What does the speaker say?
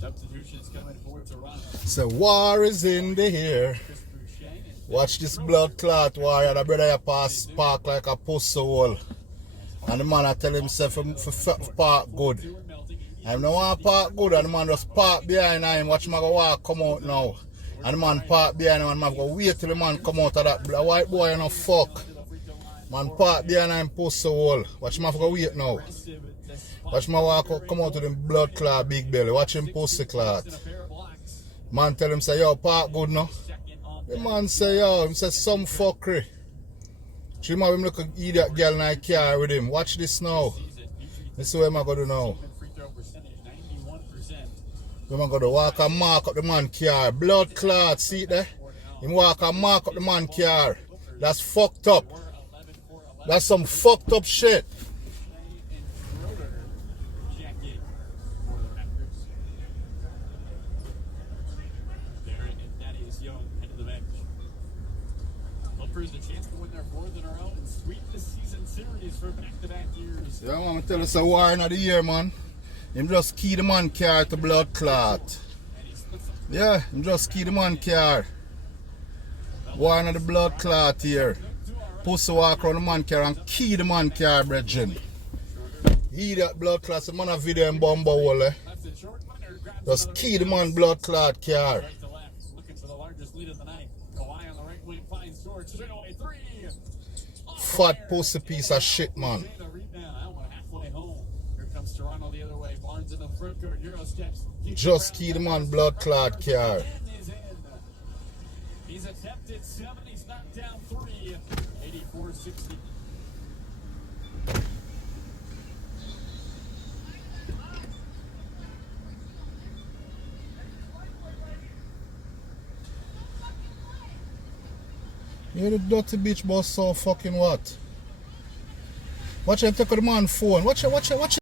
Substitutions coming for Toronto. So war is in the air. Watch this blood clot war. The brother you pass park like a pussy hole. And the man I tell himself for park good. And no one park good and the man just park behind him. Watch him go walk come out now. And the man park behind him and man go wait till the man come out of that white boy and no fuck. Man park behind him pussy hole. Watch him have to wait now. Watch him walk out, come out to the blood clot big belly. Watch him pussy clot. Man tell him say yo park good now. The man say yo, him say some fuckery. She might him look an idiot girl in a car with him. Watch this now. This is what I'm going to do now. I'm going to walk and mark up the man car. Blood clot, see it there? Him walk and mark up the man car. That's fucked up. That's some fucked up shit. The chance to win their fourth in a row and sweep the season series for back-to-back years. Yeah, man, I tell us a war in the year, man. Him just key the man car to blood clot. Yeah, him just key the man car. War in the blood clot here. Pussy walk around the man car and key the man car, brethren. He that blood clot, the man a video in Bumbo hole, eh? Just key the man blood clot car. Looking for the largest lead of the night. Kawhi on the right wing finds George. Straightaway three. Fat pussy piece of shit, man. Halfway home. Here comes Toronto the other way. Barnes in the front court. Euro steps. Just key the man blood clot car. He's attempted 7. He's knocked down 3. 84-60. You the dirty bitch boss so fucking what? Watch him take the man phone. Watch it.